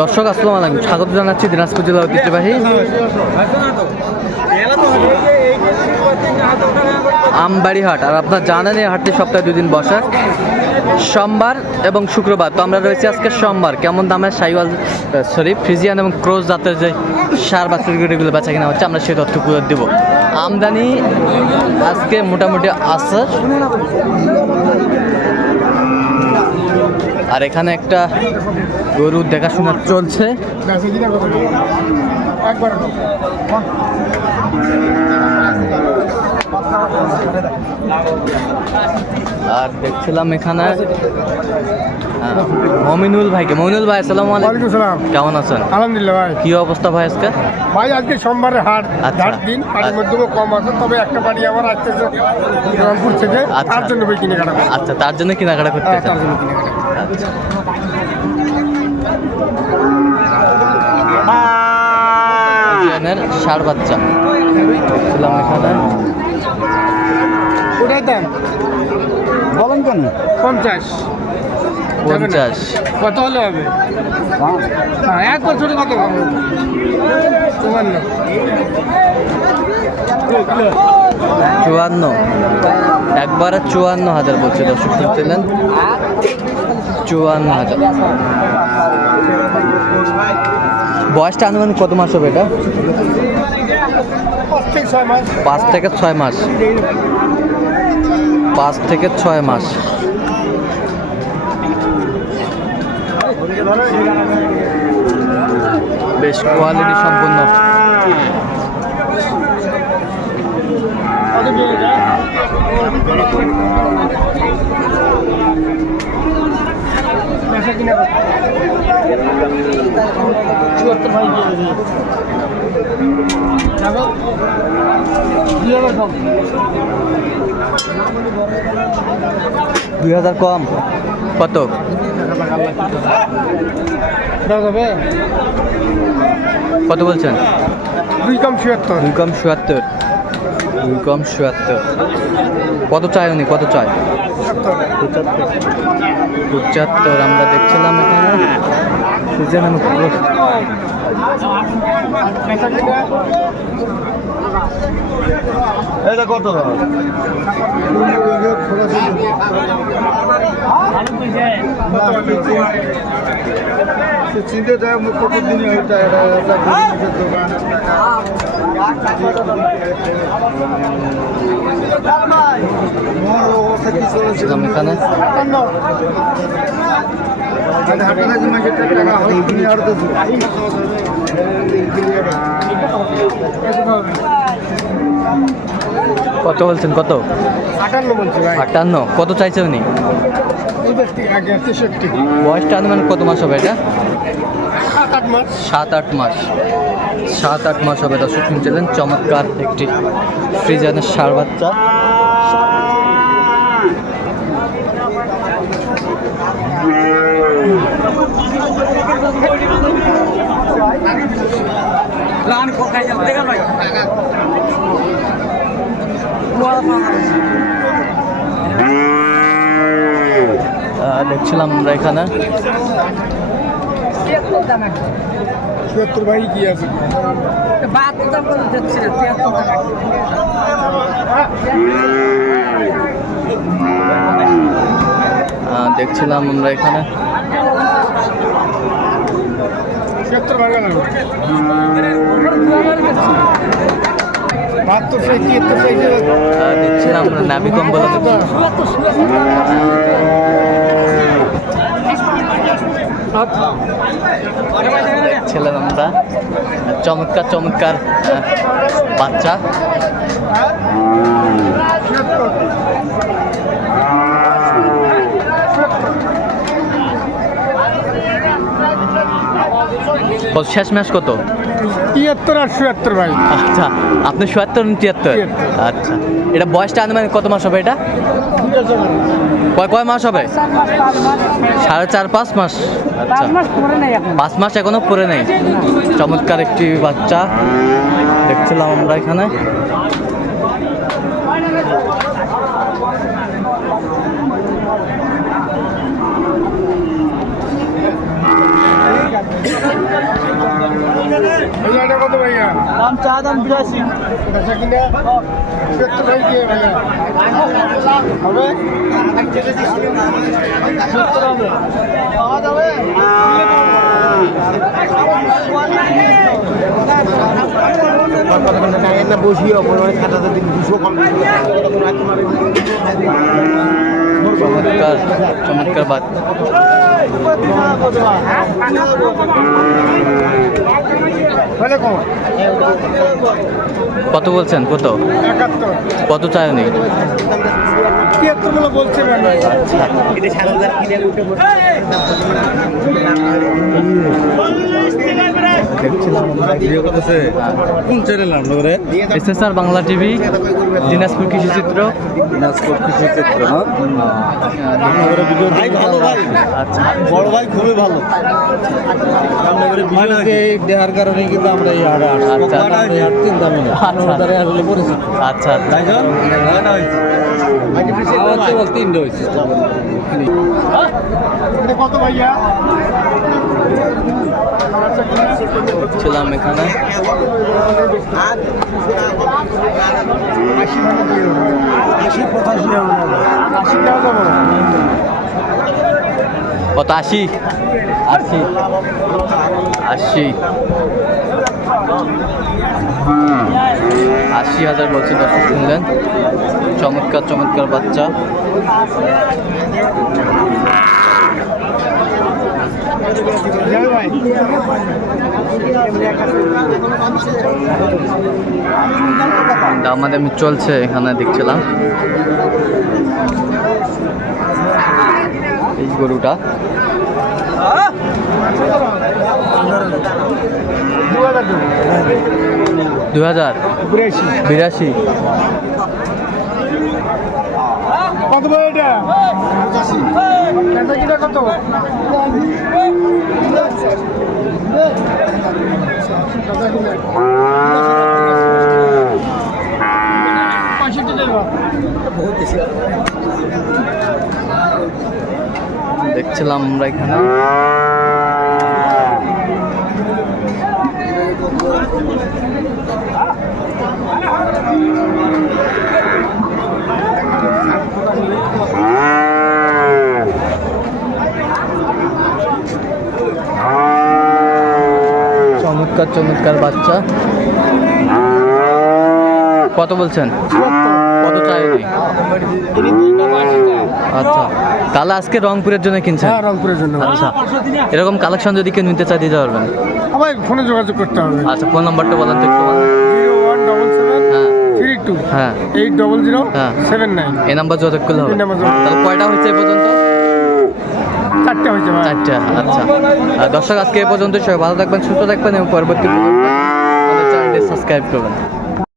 দর্শক আসসালামু আলাইকুম, স্বাগত জানাচ্ছি দিনাজপুর জেলা ঐতিহ্যবাহী আমবাড়ি হাট। আর আপনারা জানেন এই হাটটি সপ্তাহে 2 দিন বসে, সোমবার এবং শুক্রবার। তো আমরা রয়েছি আজকে সোমবার। কেমন দামে সাইওয়াল ফ্রিজিয়ান এবং ক্রস জাতের যে সার বাছুরগুলো বেচা কিনা হচ্ছে, আমরা সেই তথ্যগুলো দেবো। আমদানি আজকে মোটামুটি আছে। আর এখানে একটা গরুর দেখাশোনা চলছে। আর দেখছিলাম এখানে মমিনুল ভাইকে। মমিনুল ভাই আসসালামু আলাইকুম। কেমন আছেন? আলহামদুলিল্লাহ ভাই। কি অবস্থা ভাই আজকে? ভাই আজকে সোমবারের হাট, আচ্ছা। হাট দিন, হাটের মধ্যেও কম আছে, তবে একটা বাড়ি আমার আসতেছে রংপুর থেকে, তার জন্য ভাই কেনাকাটা করছি। আচ্ছা, তার জন্য কেনাকাটা করতে তার জন্য কেনাকাটা। ষাড় বাচ্চা দেখছিলাম এখানে। ওটার দাম বলেন কেন? 50। 50। কত হলে হবে? হ্যাঁ, এক বছরে কত হবে? 54। একবারে 54,000 বলছে। দর্শক শুনছিলেন 54,000। বয়সটা আনুমানিক কত মাস হবে এটা? 5 থেকে 6 মাস। 5 থেকে 6 মাস। বেশ কোয়ালিটি সম্পূর্ণ। দুই হাজার কম। কত? কত বলছেন? 2 কম 76। 2 কম 77। 2 কম 77। কত চাই উনি? কত চাই? 75। আমরা দেখছিলাম এখানে সিজন এটা কত? চিন্তা যায় কত দিনে ওইটা দোকান এখানে। কত বলছেন? কত? 58 বলছি ভাই। 58। কত চাইছে উনি? আগে 63। বয়সটা আনুমানিক কত মাস হবে এটা? 7-8 মাস। 7-8 মাস। 7-8 মাস হবে। দর্শক শুনছিলেন চমৎকার একটি ফ্রিজিয়ানের ষাড় বাচ্চা। দেখছিলাম আমরা এখানে 76 ভাই কি আছে? দেখছিলাম আমরা এখানে 76 ভাই গেল। 72 সাইজ 73 সাইজ দেখছিলাম আমরা নাভি কম্বল দেখছিলাম আমরা চমৎকার চমৎকার বাচ্চা। শেষ ম্যাচ কত? 73 আর 77 ভাই। আচ্ছা, আপনি 77 73। আচ্ছা, এটা বয়সটা আনুমানিক কত মাস হবে এটা? কয় মাস হবে? 4.5-5 মাস। আচ্ছা, 5 মাস এখনো পরে নেই। চমৎকার একটি বাচ্চা দেখছিলাম আমরা এখানে। দাম চা দাম 82 বেচা কিনা 70 ভাই দিয়ে ভাইয়া হবে 70 হবে পাওয়া যাবে বসিও পরে খাতাতে দিন 200 কম চমৎকার চমৎকার বাদ কত বলছেন কত 71 কত চাই নেই 73 বলে বলছে কোন চ্যানেল আপনাদের SSR বাংলা টিভি দিনাজপুর কৃষিচিত্র দিনাজপুর কৃষি চিত্র ভাই ভালো ভাই আচ্ছা বড় ভাই খুবই ভালো ভিডিওতে দেওয়ার কারণে কিন্তু আমরা এই হাটে আসছি আচ্ছা। এই হাট চিন্তা আমি না আচ্ছা। ওটারে আসলে পরিচিত আচ্ছা আচ্ছা তিনটে হয়েছে কত ভাইয়া ছিলাম এখানে 80 টাকা দেবো কত 80 80 80,000 বলছে দর্শক শুনলেন চমৎকার চমৎকার বাচ্চা দামাদামি চলছে এখানে দেখছিলাম এই গরুটা 2000 82 কত ভাই এটা বেচা কিনা কত দেখছিলাম আমরা এখানে চমৎকার চমৎকার বাচ্চা কত বলছেন কত চাইনি আচ্ছা তাহলে আজকে রংপুরের জন্য কিনছেন হ্যাঁ রংপুরের জন্য আচ্ছা এরকম কালেকশন যদি কেউ নিতে চাই দিতে পারবেন আমার ফোনে যোগাযোগ করতে হবে আচ্ছা ফোন নাম্বারটা বলেন তো একটু বলেন। 0177 হ্যাঁ 32 হ্যাঁ। 800 79 এই নাম্বার যোগাযোগ করলে হবে এই নাম্বার যোগাযোগ। তাহলে কয়টা হয়েছে এই পর্যন্ত 4টা হয়েছে ভাই 4টা আচ্ছা আর দর্শক আজকে এই পর্যন্ত সবাই ভালো থাকবেন সুস্থ থাকবেন এবং পরবর্তী চ্যানেলটি সাবস্ক্রাইব করবেন